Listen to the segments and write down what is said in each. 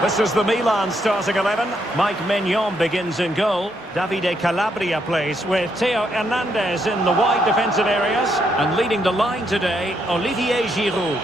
This is the Milan starting 11. Mike Maignan begins in goal. Davide Calabria plays with Theo Hernandez in the wide defensive areas. And leading the line today, Olivier Giroud.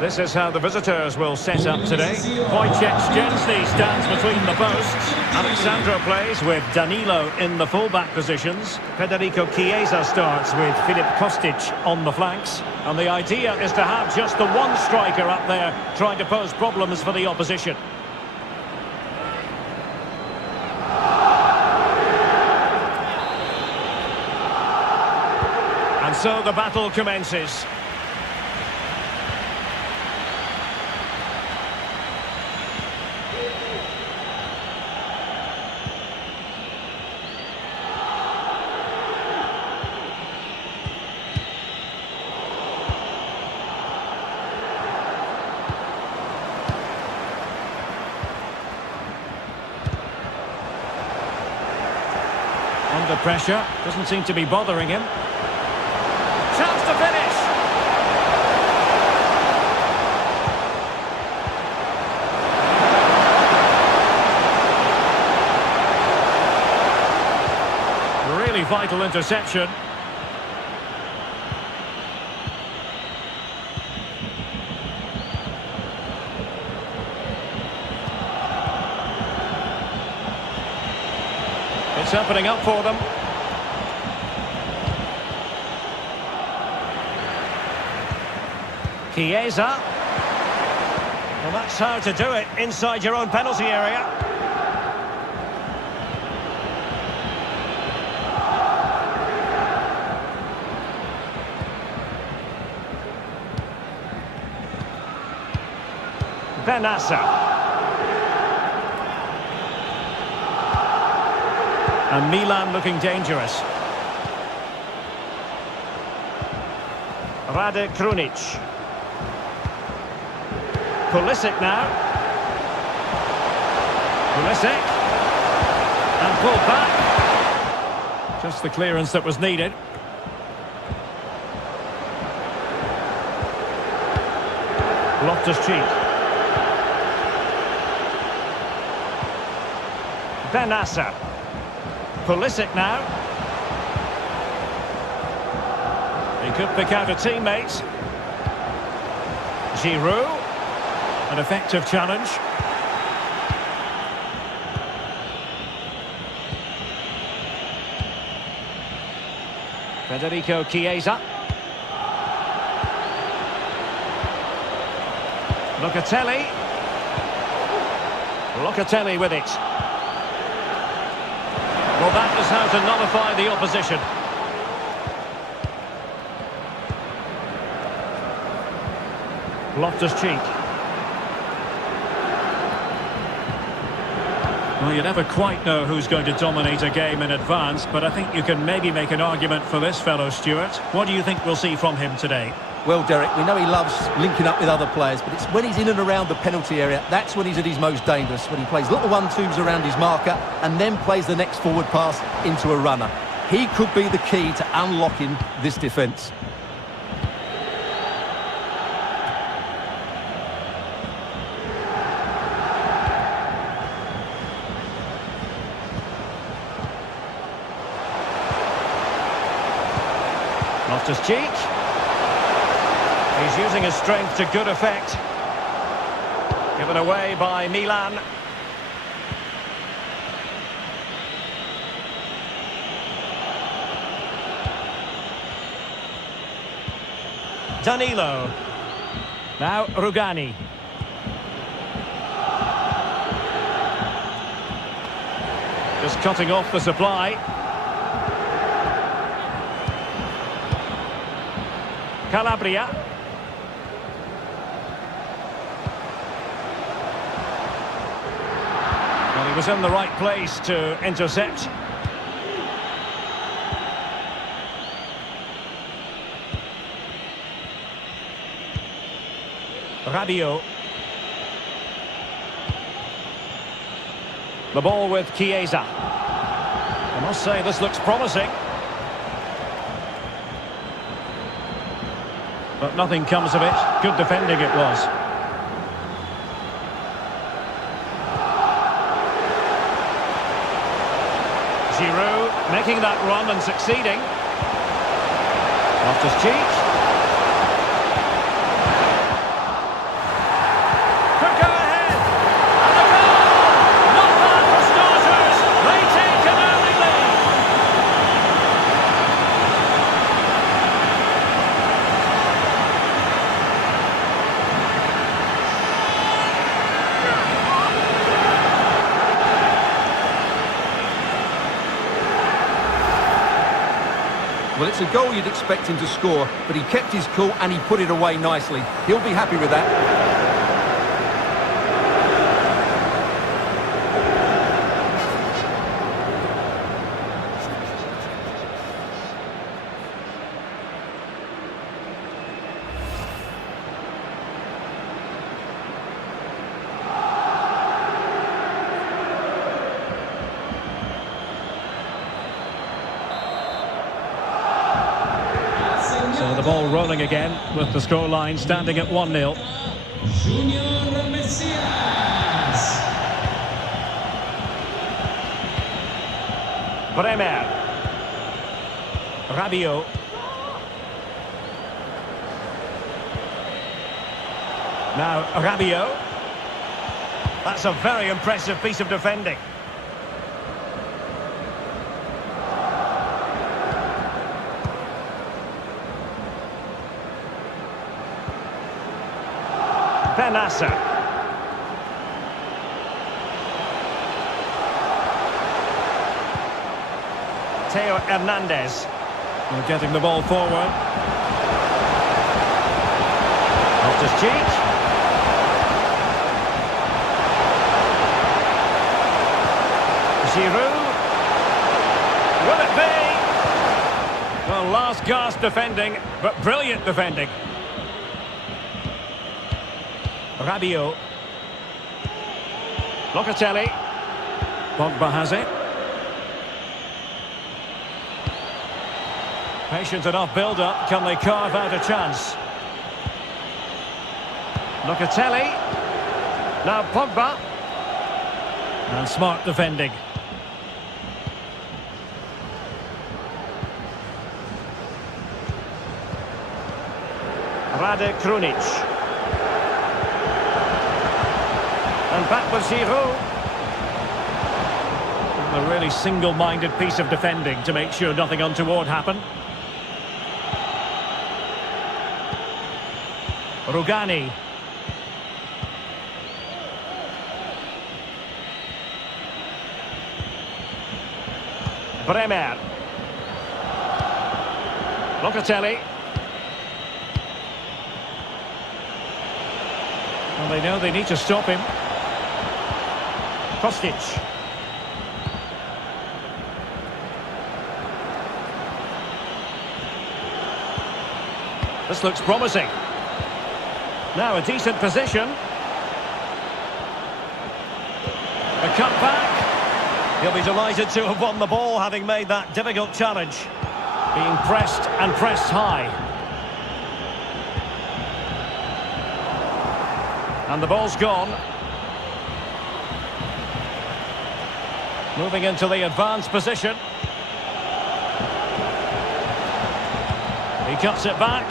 This is how the visitors will set up today. Wojciech stands between the posts. Alexandro plays with Danilo in the full-back positions. Federico Chiesa starts with Filip Kostic on the flanks. And the idea is to have just the one striker up there trying to pose problems for the opposition. And so the battle commences. Under pressure, doesn't seem to be bothering him. Chance to finish! Really vital interception. It's opening up for them. Chiesa. Well, that's how to do it inside your own penalty area. Benassa. And Milan looking dangerous. Rade Krunic. Pulisic now. Pulisic. And pulled back. Just the clearance that was needed. Loftus-Cheek. Benassa. Pulisic now. He could pick out a teammate. Giroud. An effective challenge. Federico Chiesa. Locatelli. Locatelli with it. Well, that is how to nullify the opposition. Loftus-Cheek. Well, you never quite know who's going to dominate a game in advance, but I think you can maybe make an argument for this fellow, Stuart. What do you think we'll see from him today? Well, Derek, we know he loves linking up with other players, but it's when he's in and around the penalty area, that's when he's at his most dangerous, when he plays little one-twos around his marker and then plays the next forward pass into a runner. He could be the key to unlocking this defence. Loftus-Cheek. He's using his strength to good effect. Given away by Milan. Danilo. Now Rugani. Just cutting off the supply. Calabria. Well, he was in the right place to intercept. Rabiot. The ball with Chiesa. I must say, this looks promising. But nothing comes of it. Good defending it was. Giroud making that run and succeeding. Loftus-Cheek. Could go ahead. And a goal! Not bad for starters. They take an early lead. Well, it's a goal you'd expect him to score, but he kept his cool and he put it away nicely. He'll be happy with that. So the ball rolling again with the scoreline standing at 1-0. Bremer. Rabiot. Now Rabiot. That's a very impressive piece of defending. Benassa. Theo Hernandez. We're getting the ball forward. Loftus-Cheek. Giroud. Will it be? Well, last gasp defending, but brilliant defending. Rabiot. Locatelli. Pogba has it. Patient enough build-up. Can they carve out a chance? Locatelli. Now Pogba. And smart defending. Rade Krunic. And back with Giroud. A really single-minded piece of defending to make sure nothing untoward happened. Rugani. Bremer. Locatelli. Well, they know they need to stop him. Kostic. This looks promising. Now a decent position. A cut back. He'll be delighted to have won the ball, having made that difficult challenge. Being pressed and pressed high. And the ball's gone. Moving into the advanced position. He cuts it back.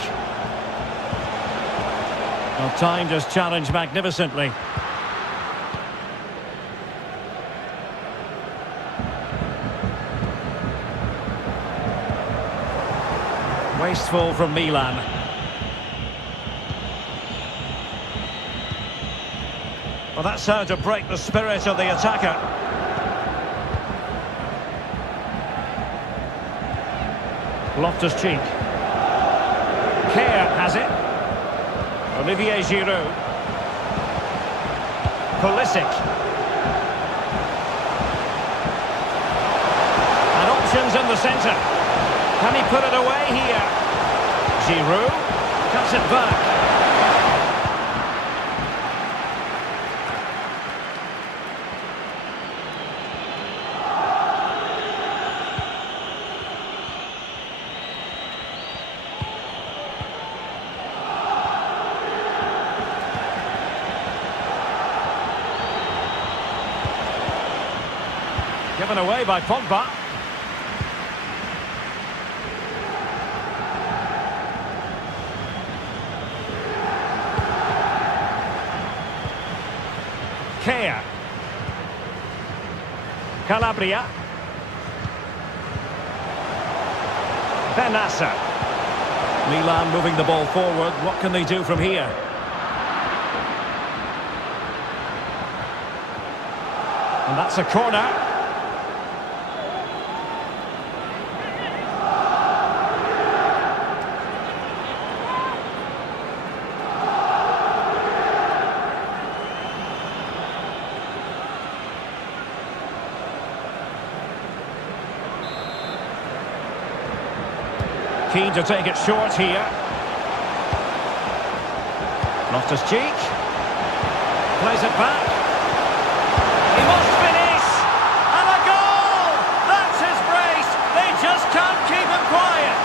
Well, timed his challenge magnificently. Wasteful from Milan. Well, that's how to break the spirit of the attacker. Loftus-Cheek. Kerr has it. Olivier Giroud. Pulisic. And options in the centre. Can he put it away here? Giroud cuts it back. Given away by Pogba. Kea. Calabria. Benassa. Milan moving the ball forward. What can they do from here? And that's a corner. Keen to take it short here. Loftus-Cheek. Plays it back. He must finish! And a goal! That's his brace! They just can't keep him quiet!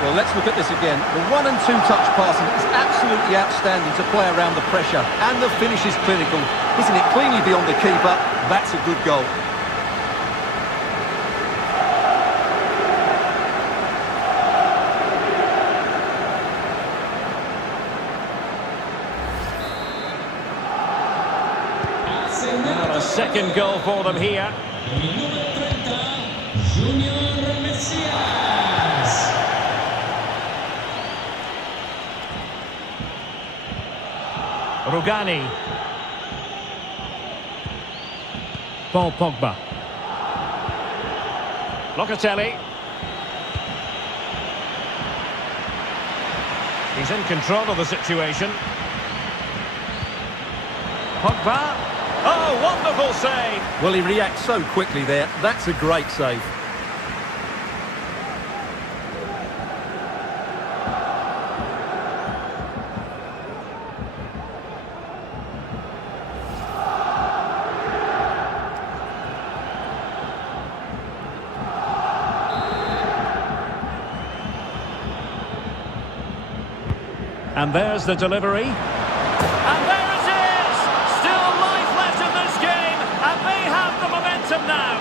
Well, let's look at this again. The 1- and 2-touch passing is absolutely outstanding to play around the pressure. And the finish is clinical. Hitting it cleanly beyond the keeper. That's a good goal. And a second goal for them here. Rugani. Paul Pogba. Locatelli. He's in control of the situation. Pogba. Oh, wonderful save! Well, he reacts so quickly there. That's a great save. And there's the delivery. And there it is! Still life left in this game, and they have the momentum now.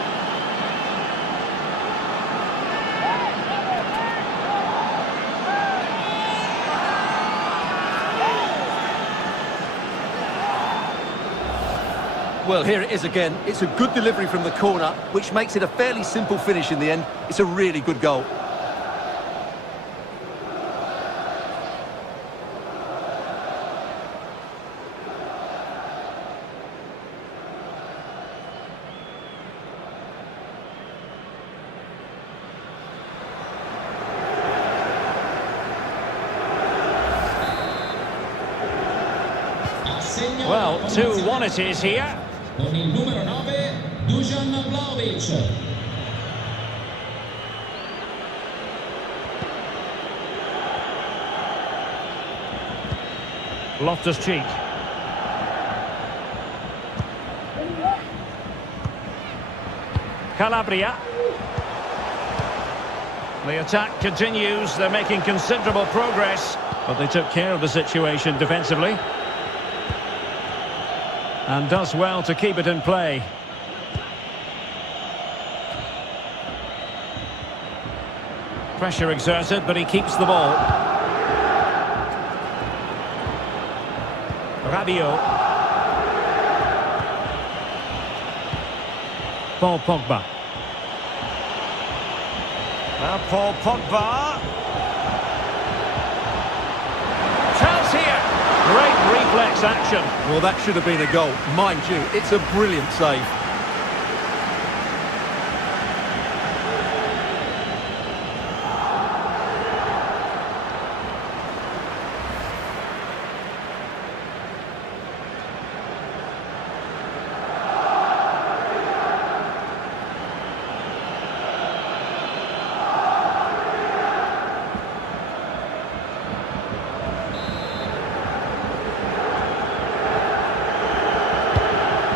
Well, here it is again. It's a good delivery from the corner, which makes it a fairly simple finish in the end. It's a really good goal. Well, 2-1 it is here. Con il numero 9, Dusan Vlahovic. Loftus-Cheek. Calabria. The attack continues. They're making considerable progress, but they took care of the situation defensively. And does well to keep it in play. Pressure exerted, but he keeps the ball. Rabiot. Paul Pogba. Now Paul Pogba. Chance here. Great reflex action. Well, that should have been a goal. Mind you, it's a brilliant save.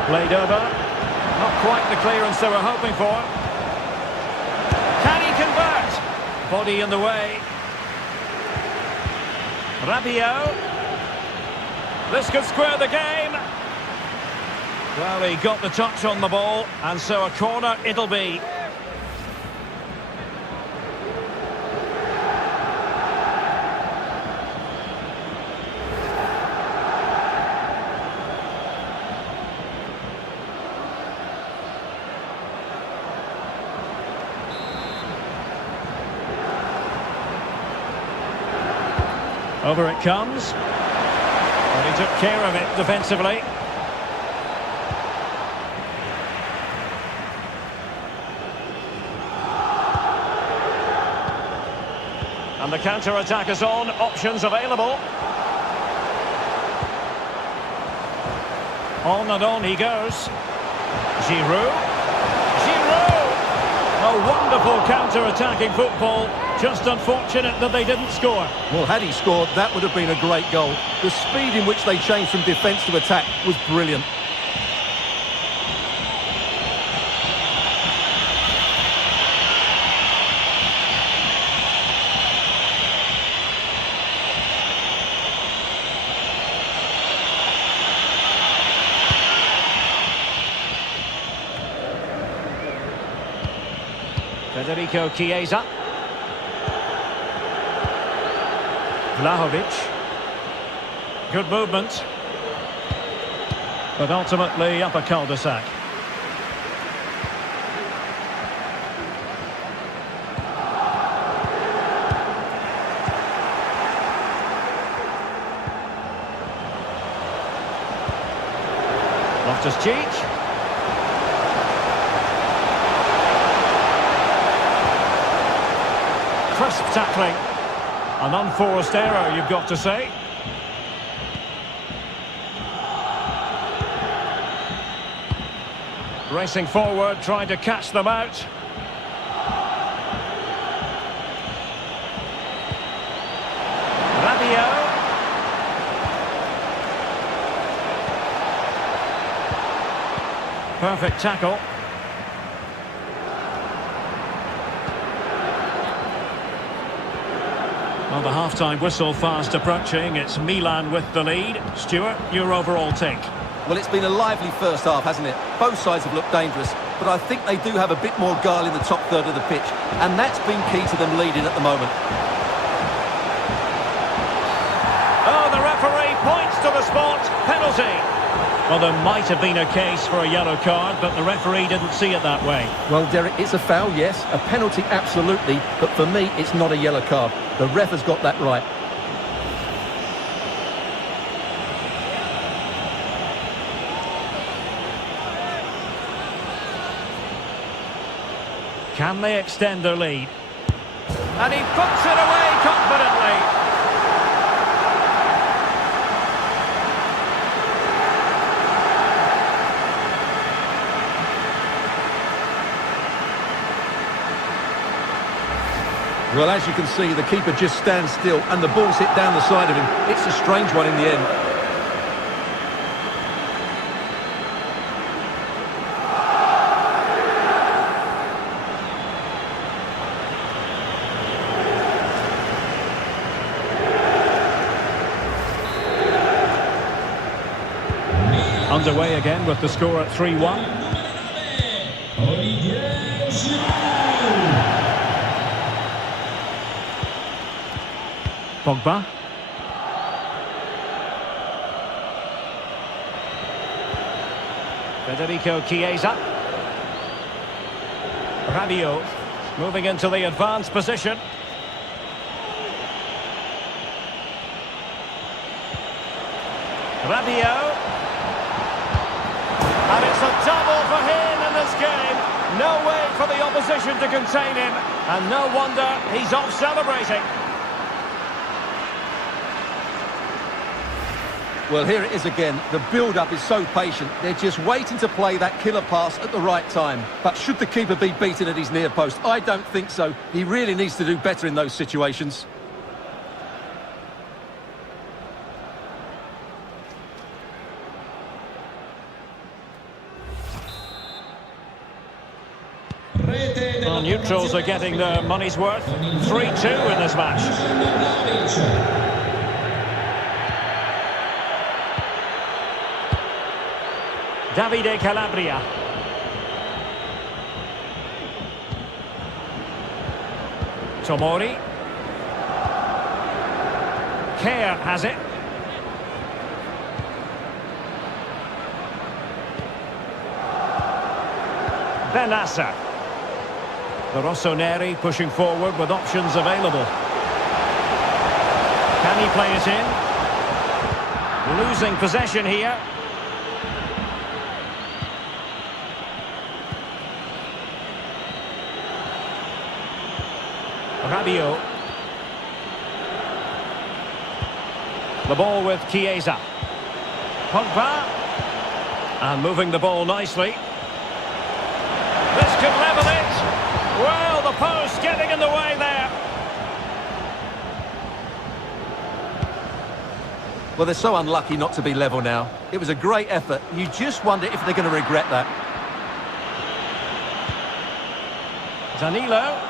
Played over. Not quite the clearance they were hoping for. Can he convert? Body in the way. Rabiot. This could square the game. Well, he got the touch on the ball, and so a corner it'll be. Over it comes. And he took care of it defensively. And the counter-attack is on. Options available. On and on he goes. Giroud. Giroud! A wonderful counter-attacking football. Just unfortunate that they didn't score. Well, had he scored, that would have been a great goal. The speed in which they changed from defence to attack was brilliant. Federico Chiesa. Vlahovic. Good movement. But ultimately up a cul-de-sac. Loftus-Cheek. Crisp tackling. An unforced error, you've got to say. Racing forward, trying to catch them out. Rabiot. Perfect tackle. Well, the half-time whistle fast approaching. It's Milan with the lead. Stuart, your overall take? Well, it's been a lively first half, hasn't it? Both sides have looked dangerous, but I think they do have a bit more guile in the top third of the pitch, and that's been key to them leading at the moment. Oh, the referee points to the spot. Penalty. Well, there might have been a case for a yellow card, but the referee didn't see it that way. Well, Derek, it's a foul, yes. A penalty, absolutely. But for me, it's not a yellow card. The ref has got that right. Can they extend their lead? And he puts it away confidently. Well, as you can see, the keeper just stands still and the ball's hit down the side of him. It's a strange one in the end. Underway again with the score at 3-1. Pogba. Federico Chiesa. Rabiot moving into the advanced position. Rabiot. And it's a double for him in this game. No way for the opposition to contain him. And no wonder he's off celebrating. Well, here it is again. The build-up is so patient. They're just waiting to play that killer pass at the right time. But should the keeper be beaten at his near post? I don't think so. He really needs to do better in those situations. Well, neutrals are getting their money's worth. 3-2 in this match. Davide Calabria. Tomori. Kerr has it. Benassa. The Rossoneri pushing forward with options available. Can he play it in? Losing possession here. Rabiot. The ball with Chiesa. Pogba. And moving the ball nicely. This could level it. Well, the post getting in the way there. Well, they're so unlucky not to be level now. It was a great effort. You just wonder if they're going to regret that. Danilo.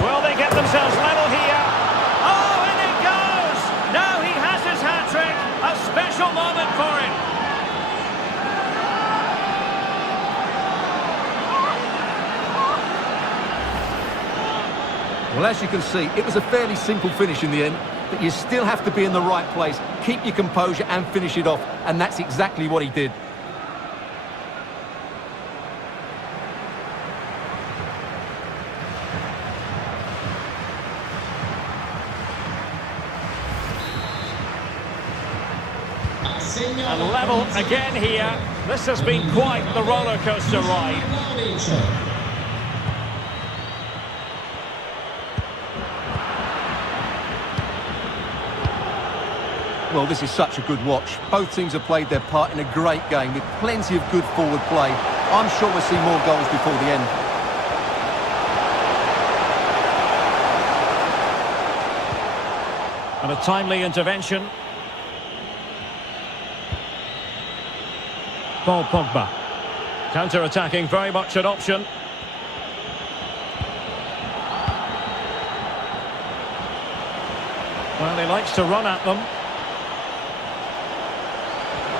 Will they get themselves level here? Oh, and it goes! Now he has his hat-trick. A special moment for him. Well, as you can see, it was a fairly simple finish in the end, but you still have to be in the right place, keep your composure and finish it off, and that's exactly what he did. And level again here. This has been quite the roller coaster ride. Well, this is such a good watch. Both teams have played their part in a great game with plenty of good forward play. I'm sure we'll see more goals before the end. And a timely intervention. Paul Pogba. Counter-attacking, very much an option. Well, he likes to run at them.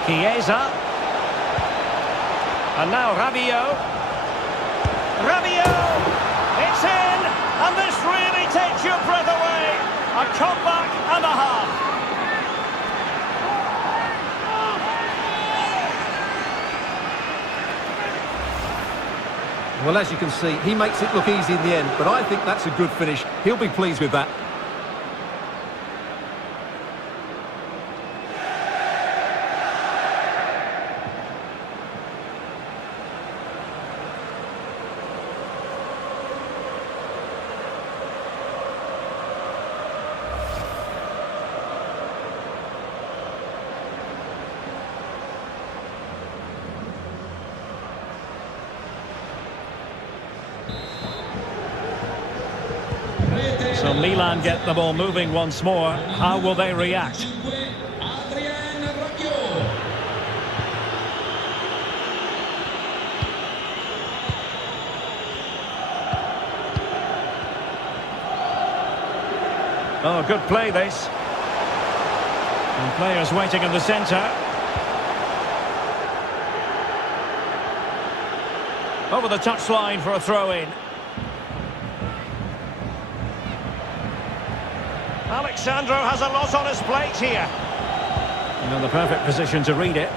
Chiesa. And now Rabiot. Rabiot! It's in! And this really takes your breath away. A comeback and a half. Well, as you can see, he makes it look easy in the end, but I think that's a good finish. He'll be pleased with that. So Milan get the ball moving once more. How will they react? Oh, good play this. And players waiting in the centre. Over the touchline for a throw-in. Alexandro has a lot on his plate here. And in the perfect position to read it.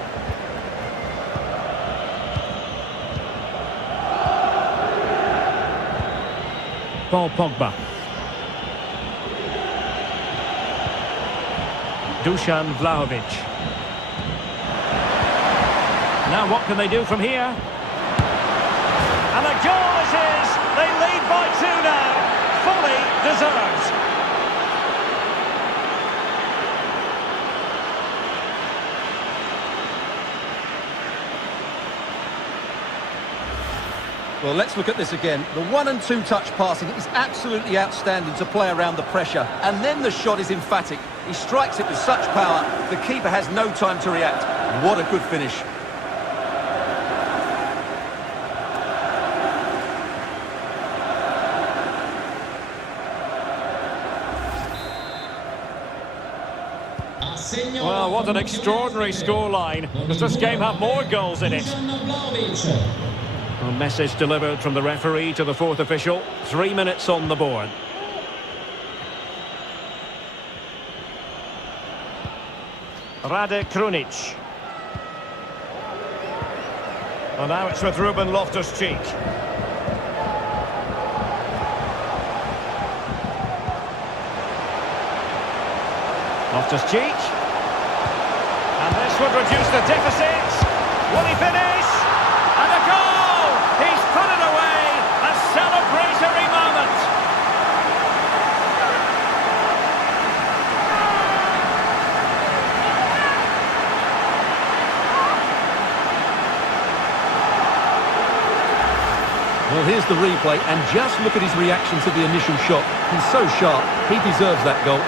Paul Pogba. Dusan Vlahovic. Now what can they do from here? And a goal it is! They lead by 2 now. Fully deserved. Well, let's look at this again. The 1 and 2 touch passing is absolutely outstanding to play around the pressure. And then the shot is emphatic. He strikes it with such power, the keeper has no time to react. What a good finish. Segno Well, what an extraordinary scoreline. Does this game have more goals in it? Dusan Vlahovic. A message delivered from the referee to the fourth official. 3 minutes on the board. Rade Krunic. Well, now it's with Ruben Loftus-Cheek. Loftus-Cheek. And this would reduce the deficit. Will he finish? And a goal! He's put it away. A celebratory moment. Well, here's the replay, and just look at his reaction to the initial shot. He's so sharp, he deserves that goal.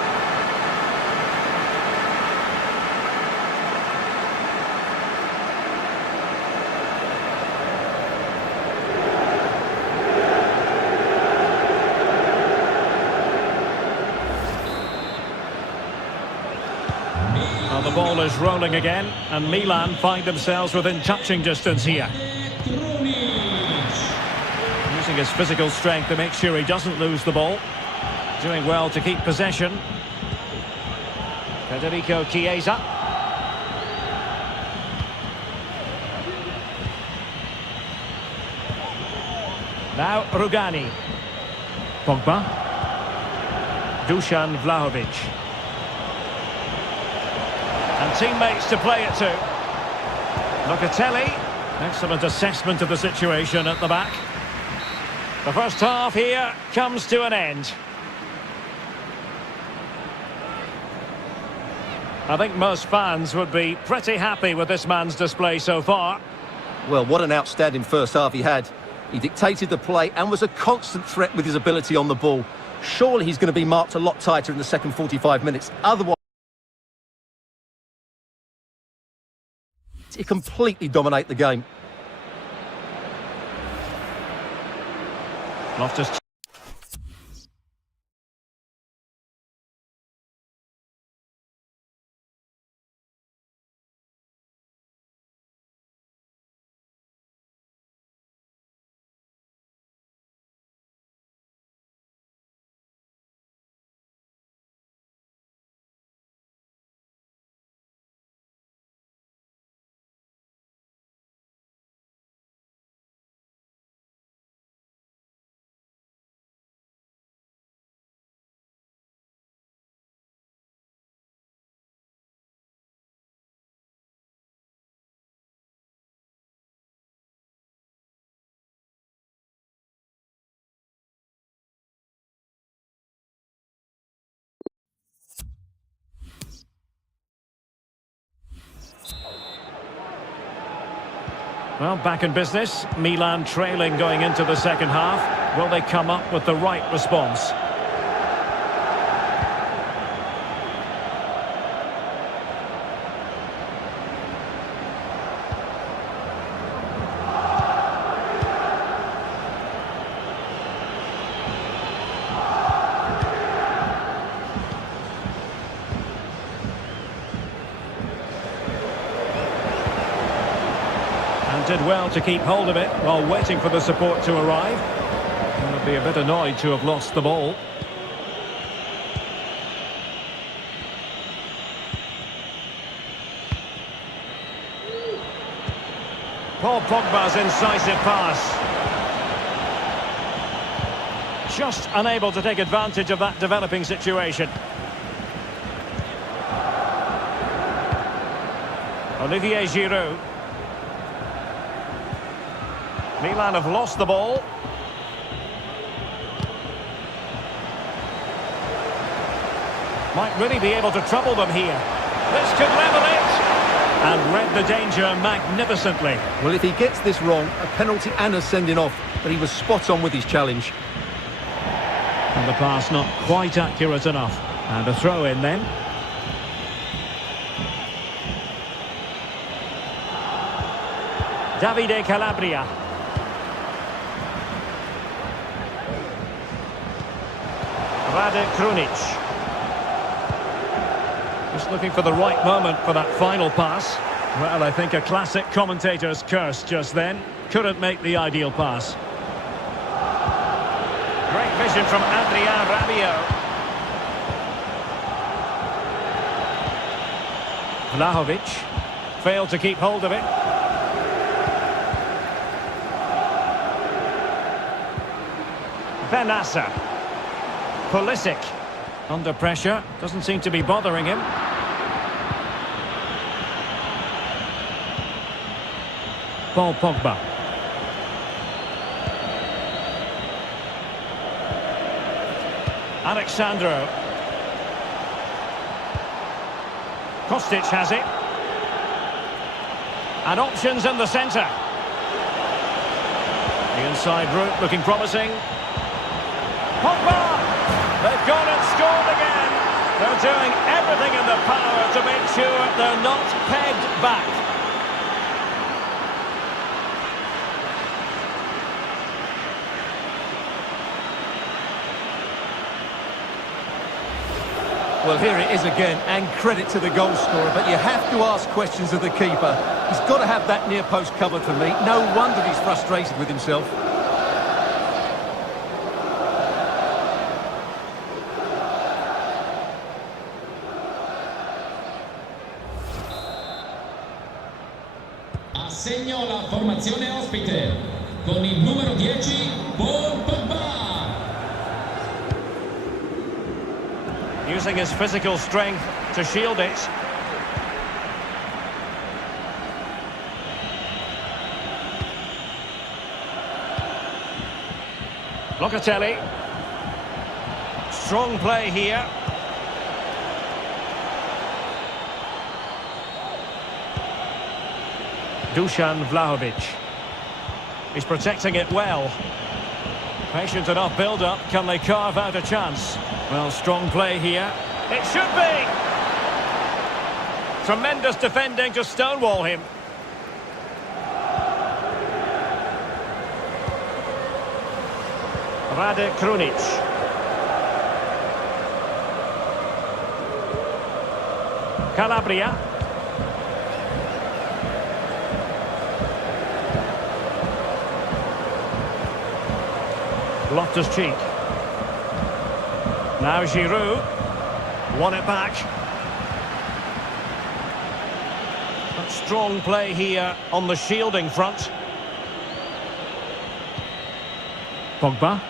Well, the ball is rolling again, and Milan find themselves within touching distance here. Using his physical strength to make sure he doesn't lose the ball. Doing well to keep possession. Federico Chiesa. Now Rugani. Pogba. Dusan Vlahovic. And teammates to play it to. Locatelli. Excellent assessment of the situation at the back. The first half here comes to an end. I think most fans would be pretty happy with this man's display so far. Well, what an outstanding first half he had. He dictated the play and was a constant threat with his ability on the ball. Surely he's going to be marked a lot tighter in the second 45 minutes. Otherwise, he completely dominate the game. Loftus. Well, back in business. Milan trailing going into the second half. Will they come up with the right response? Did well to keep hold of it while waiting for the support to arrive. He'll be a bit annoyed to have lost the ball. Paul Pogba's incisive pass. Just unable to take advantage of that developing situation. Olivier Giroud. Milan have lost the ball. Might really be able to trouble them here. This could level it. And read the danger magnificently. Well, if he gets this wrong, a penalty and a sending off, but he was spot on with his challenge. And the pass not quite accurate enough. And a throw in then. Davide Calabria. Rade Krunic. Just Just looking for the right moment for that final pass. Well, I think a classic commentator's curse just then. Couldn't make the ideal pass. Great vision from Adrien Rabiot. Vlahovic failed to keep hold of it. Benassa. Pulisic. Under pressure. Doesn't seem to be bothering him. Paul Pogba. Alexandro. Kostic has it. And options in the centre. The inside route looking promising. Pogba! They've gone and scored again. They're doing everything in their power to make sure they're not pegged back. Well, here it is again, and credit to the goal scorer, but you have to ask questions of the keeper. He's got to have that near post covered for me. No wonder he's frustrated with himself. Assegno la formazione ospite con il numero 10 Paul Pogba. Using his physical strength to shield it. Locatelli. Strong play here. Dusan Vlahovic. He's protecting it well. Patient enough build-up. Can they carve out a chance? Well, strong play here. It should be! Tremendous defending to stonewall him. Rade Krunic. Calabria. Loftus-Cheek. Now Giroud. Won it back. But strong play here on the shielding front. Pogba.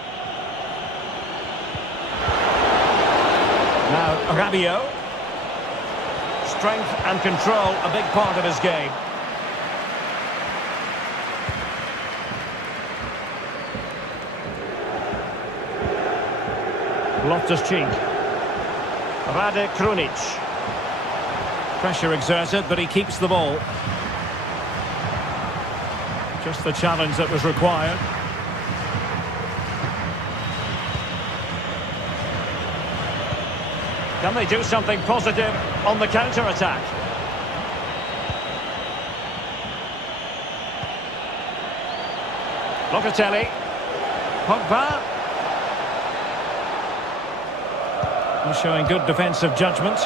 Now Rabiot. Strength and control, a big part of his game. Loftus-Cheek. Rade Krunic. Pressure exerted, but he keeps the ball. Just the challenge that was required. Can they do something positive on the counter-attack? Locatelli. Pogba. Showing good defensive judgment.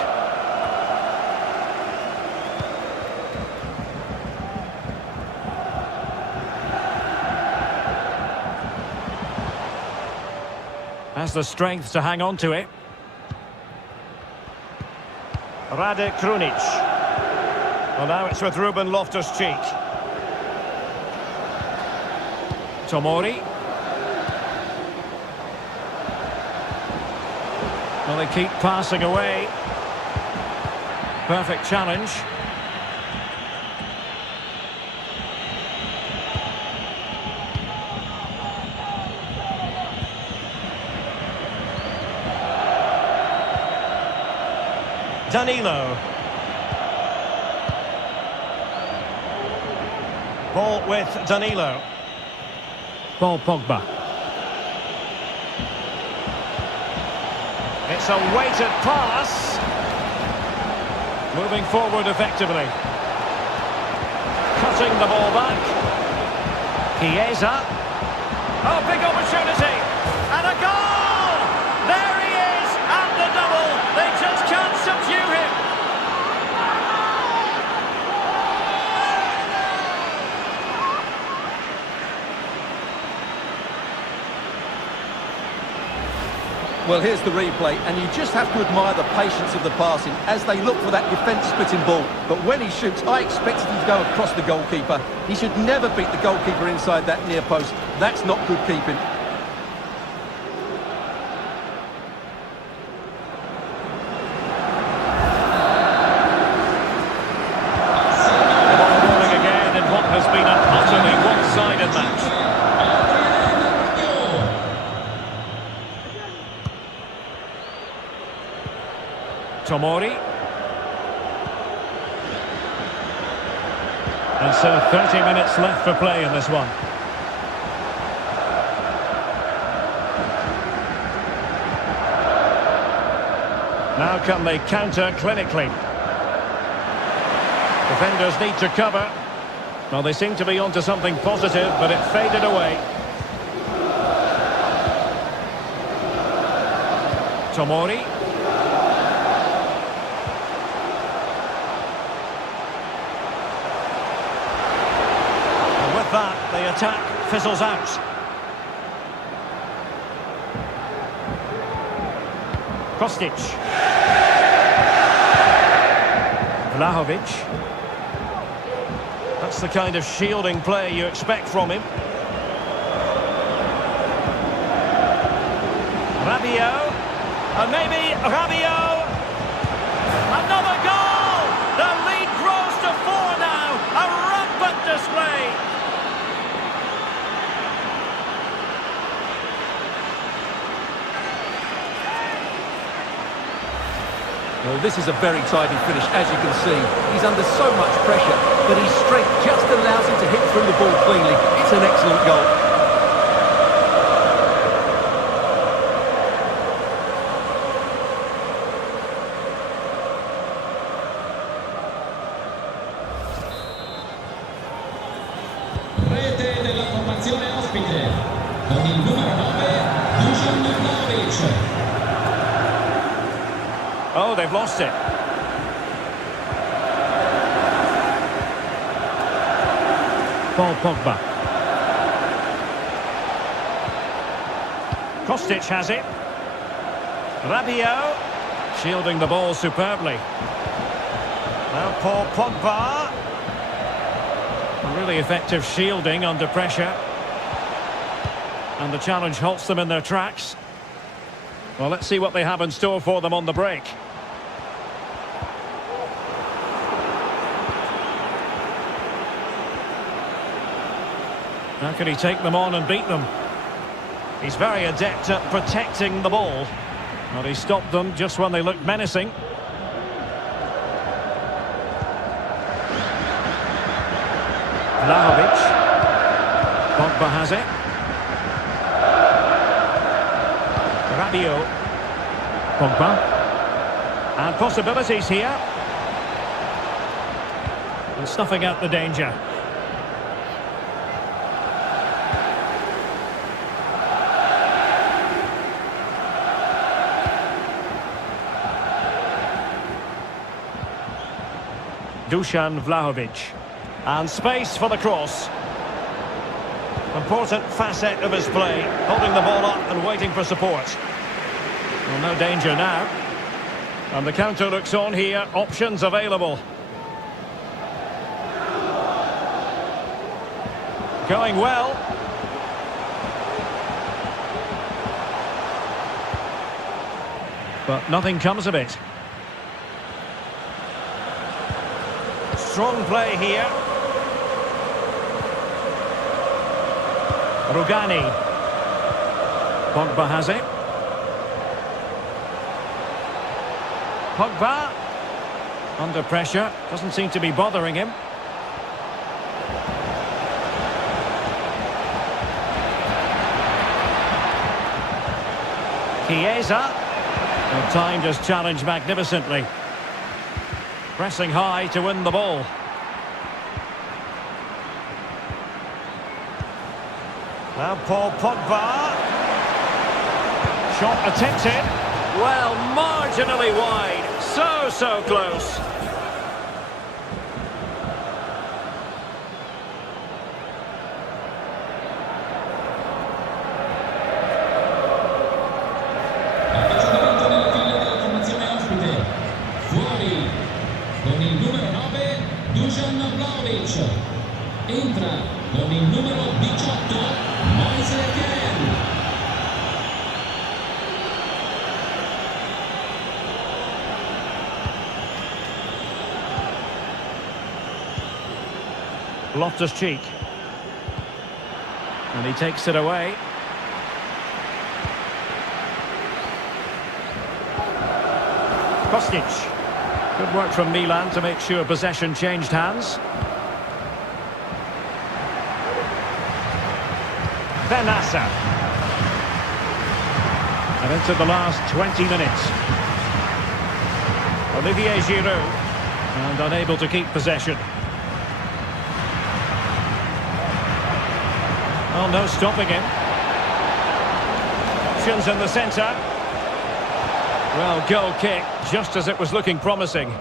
Has the strength to hang on to it. Rade Krunic. Well, now it's with Ruben Loftus-Cheek. Tomori. Well, they keep passing away. Perfect challenge. Danilo. Ball with Danilo. Paul Pogba. It's a weighted pass. Moving forward effectively. Cutting the ball back. Chiesa. Oh, big opportunity. And a goal! There he is, and the double. They just can't subdue him. Well, here's the replay, and you just have to admire the patience of the passing as they look for that defence-splitting ball. But when he shoots, I expected him to go across the goalkeeper. He should never beat the goalkeeper inside that near post. That's not good keeping. Rolling again in what has been an utterly one-sided match. Tomori. And so 30 minutes left for play in this one. Now can they counter clinically? Defenders need to cover. Well, they seem to be onto something positive, but it faded away. Tomori. That the attack fizzles out. Kostic. Vlahovic. That's the kind of shielding play you expect from him. Rabiot. And maybe Rabiot. Another goal! The lead grows to 4 now. A rampant display. Well, this is a very tidy finish, as you can see. He's under so much pressure, but his strength just allows him to hit through the ball cleanly. It's an excellent goal. Rete della formazione ospite, con il numero 9, Vlahovic. Oh, they've lost it. Paul Pogba. Kostic has it. Rabiot. Shielding the ball superbly. Now Paul Pogba. Really effective shielding under pressure. And the challenge halts them in their tracks. Well, let's see what they have in store for them on the break. How can he take them on and beat them? He's very adept at protecting the ball. Well, he stopped them just when they looked menacing. Vlahovic. Pogba has it. Rabiot. Pogba. And possibilities here. And snuffing out the danger. Dusan Vlahovic. And space for the cross. Important facet of his play, holding the ball up and waiting for support. Well, no danger now. And the counter looks on here, options available. Going well. But nothing comes of it. Strong play here. Rugani. Pogba has it. Pogba. Under pressure. Doesn't seem to be bothering him. Chiesa. Well, timed his challenge magnificently. Pressing high to win the ball. Now Paul Pogba. Shot attempted. Well, marginally wide. So close. Loftus-Cheek. And he takes it away. Kostic. Good work from Milan to make sure possession changed hands. Benassa. And into the last 20 minutes. Olivier Giroud. And unable to keep possession. Oh, no stopping him. Options in the centre. Well, goal kick, just as it was looking promising.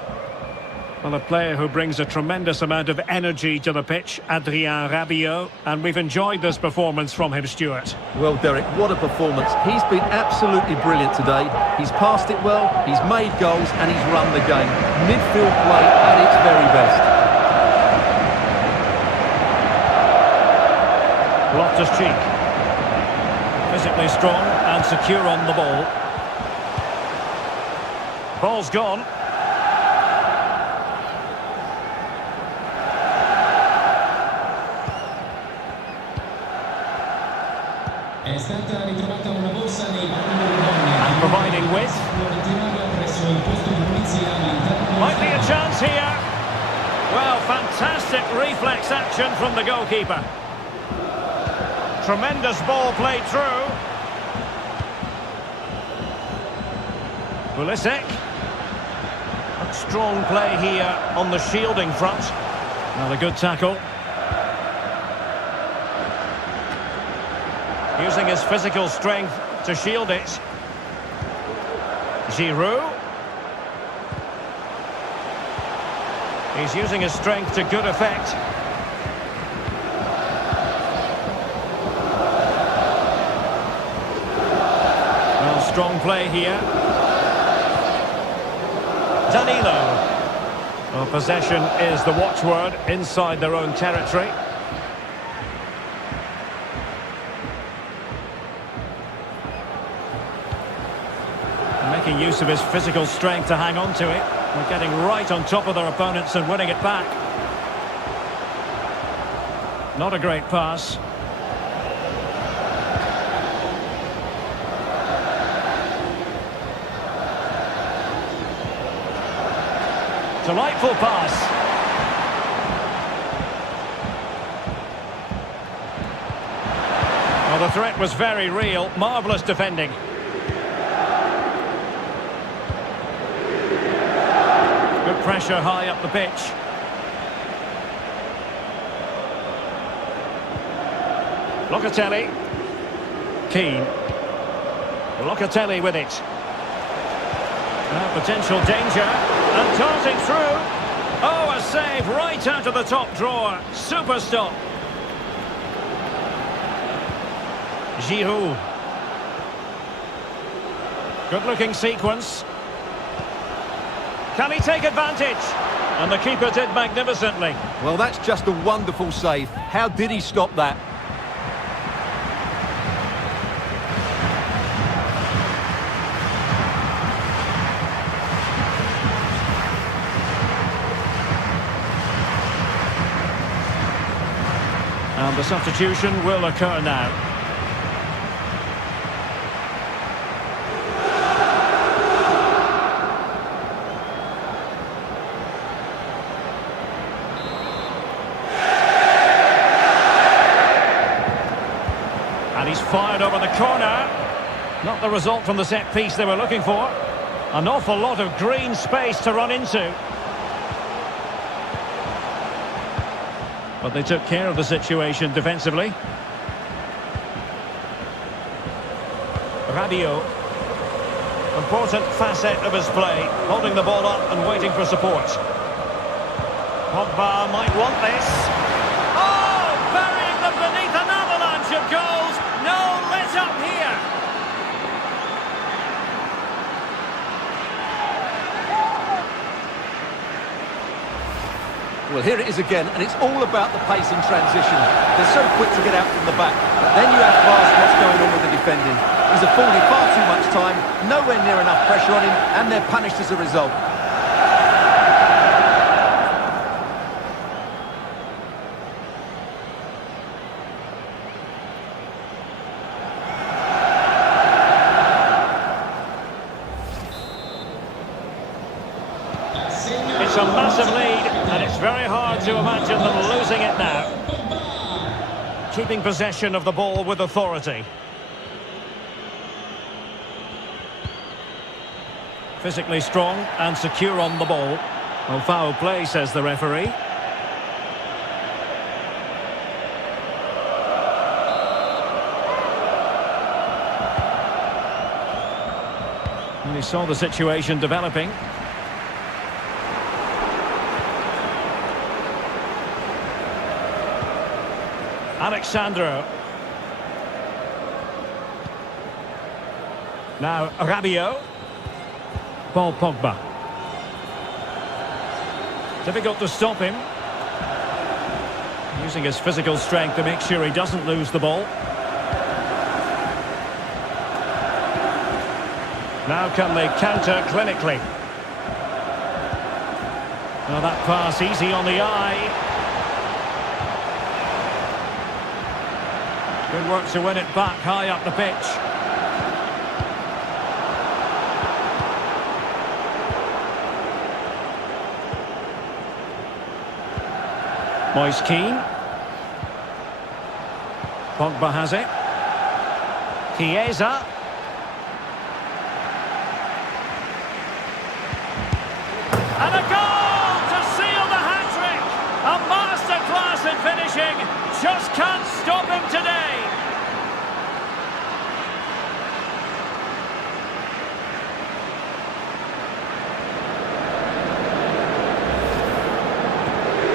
Well, a player who brings a tremendous amount of energy to the pitch, Adrien Rabiot, and we've enjoyed this performance from him, Stuart. Well, Derek, what a performance. He's been absolutely brilliant today. He's passed it well, he's made goals, and he's run the game. Midfield play at its very best. Loftus-Cheek. Physically strong and secure on the ball. Ball's gone. È stata ritrovata una borsa nei bagni. And providing width. Might be a chance here. Well, fantastic reflex action from the goalkeeper. Tremendous ball played through. Pulisic. Strong play here on the shielding front. Not a good tackle. Using his physical strength to shield it. Giroud. He's using his strength to good effect. Well, strong play here. Danilo. Well, possession is the watchword inside their own territory. Making use of his physical strength to hang on to it. They're getting right on top of their opponents and winning it back. Not a great pass. Delightful pass. Well, the threat was very real. Marvellous defending. Good pressure high up the pitch. Locatelli. Keane. Locatelli with it. Potential danger. And darting through. Oh, a save right out of the top drawer. Super stop. Giroud. Good looking sequence. Can he take advantage? And the keeper did magnificently. Well, that's just a wonderful save. How did he stop that? And the substitution will occur now. And he's fired over the corner. Not the result from the set piece they were looking for. An awful lot of green space to run into. But they took care of the situation defensively. Rabiot. Important facet of his play. Holding the ball up and waiting for support. Pogba might want this. Oh! Burying them beneath an avalanche of goals. No let up here. Well, here it is again, and it's all about the pace in transition. They're so quick to get out from the back, but then you have to ask what's going on with the defending. He's afforded far too much time, nowhere near enough pressure on him, and they're punished as a result. a massive lead, and it's very hard to imagine them losing it now. Keeping possession of the ball with authority. Physically strong and secure on the ball. Well, foul play, says the referee. And he saw the situation developing. Alexandro. Now Rabiot. Paul Pogba. Difficult to stop him. Using his physical strength to make sure he doesn't lose the ball. Now can they counter clinically? Well, that pass easy on the eye. Good work to win it back high up the pitch. Moise Kean. Pogba has it. Chiesa. And a goal to seal the hat-trick! A masterclass in finishing. Just can't stop him today.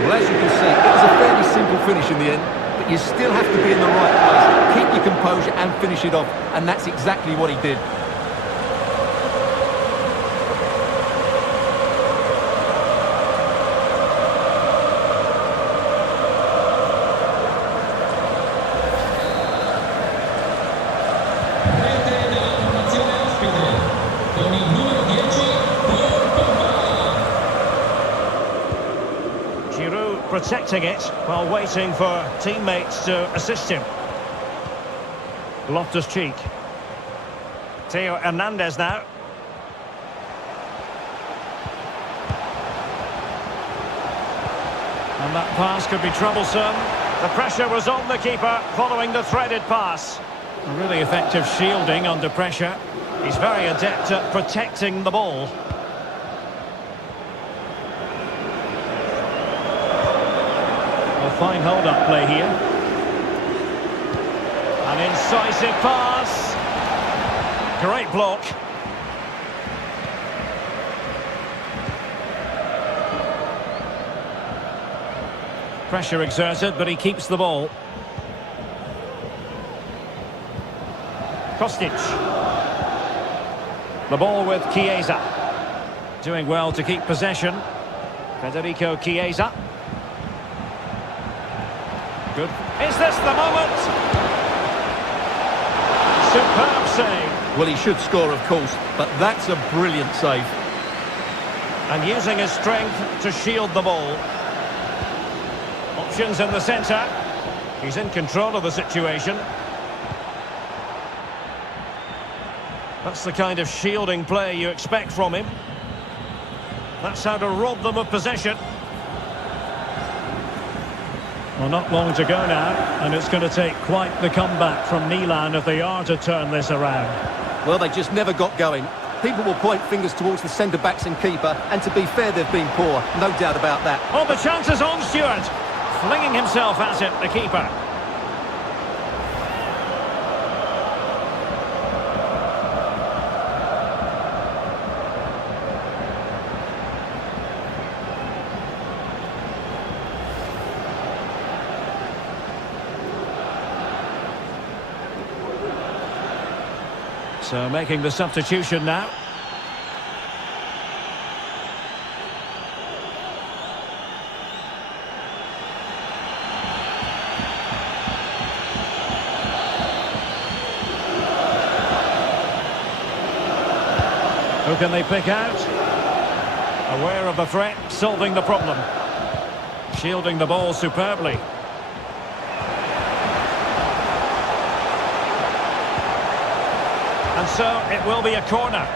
Well, as you can see, it was a fairly simple finish in the end, but you still have to be in the right place, keep your composure and finish it off, and that's exactly what he did. Protecting it while waiting for teammates to assist him. Loftus-Cheek. Theo Hernandez now. And that pass could be troublesome. The pressure was on the keeper following the threaded pass. A really effective shielding under pressure. He's very adept at protecting the ball. Fine hold-up play here. An incisive pass. Great block. Pressure exerted, but he keeps the ball. Kostic. The ball with Chiesa. Doing well to keep possession. Federico Chiesa. Good. Is this the moment? Superb save. Well, he should score, of course, but that's a brilliant save. And using his strength to shield the ball. Options in the centre. He's in control of the situation. That's the kind of shielding play you expect from him. That's how to rob them of possession. Well, not long to go now, and it's going to take quite the comeback from Milan if they are to turn this around. Well, they just never got going. People will point fingers towards the centre-backs and keeper, and to be fair, they've been poor, no doubt about that. Oh, the chance is on, Stewart. Flinging himself at it, the keeper. So making the substitution now. Who can they pick out? Aware of the threat, solving the problem. Shielding the ball superbly. And so it will be a corner.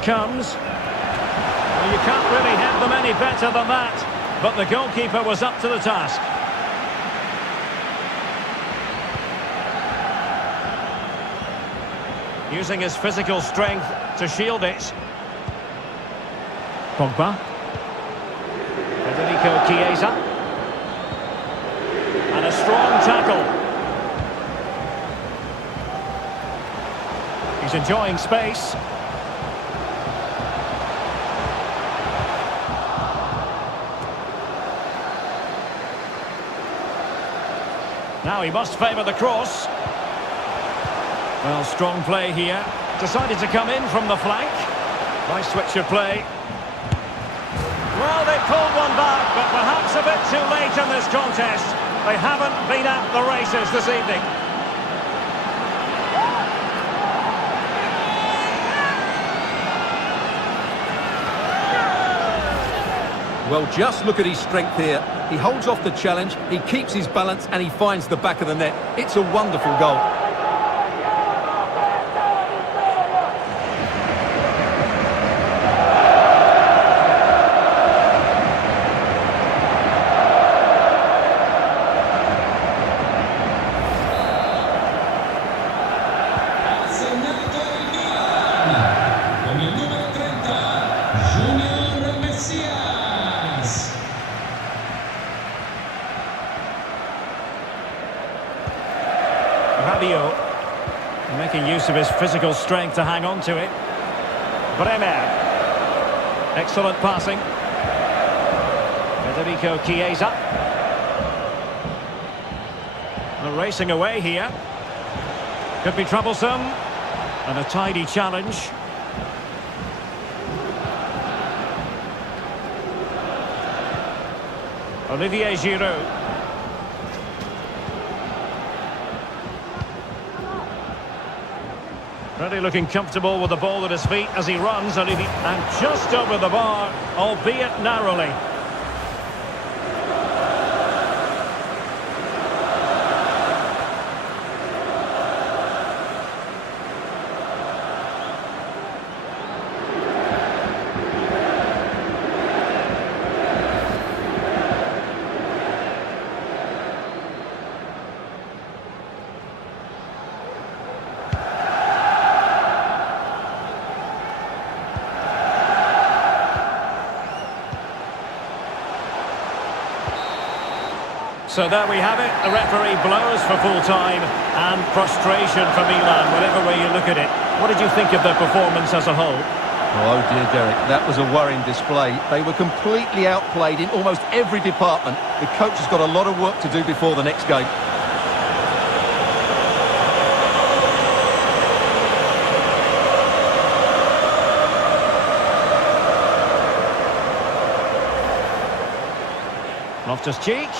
it comes. Well, you can't really head them any better than that. But the goalkeeper was up to the task. Using his physical strength to shield it. Pogba. Federico Chiesa. And a strong tackle. He's enjoying space. Now he must favour the cross. Well, strong play here. Decided to come in from the flank. Nice switch of play. Well, they pulled one back, but perhaps a bit too late in this contest. They haven't been at the races this evening. Well, just look at his strength here. He holds off the challenge, he keeps his balance, and he finds the back of the net. It's a wonderful goal. Con il numero 30, Junior Messias. Rabiot making use of his physical strength to hang on to it. Bremer. Excellent passing. Federico Chiesa. They're racing away here. Could be troublesome. And a tidy challenge. Olivier Giroud. Really looking comfortable with the ball at his feet as he runs. And just over the bar, albeit narrowly. So there we have it. The referee blows for full time and frustration for Milan, whatever way you look at it. What did you think of their performance as a whole? Oh dear, Derek, that was a worrying display. They were completely outplayed in almost every department. The coach has got a lot of work to do before the next game. Loftus-Cheek.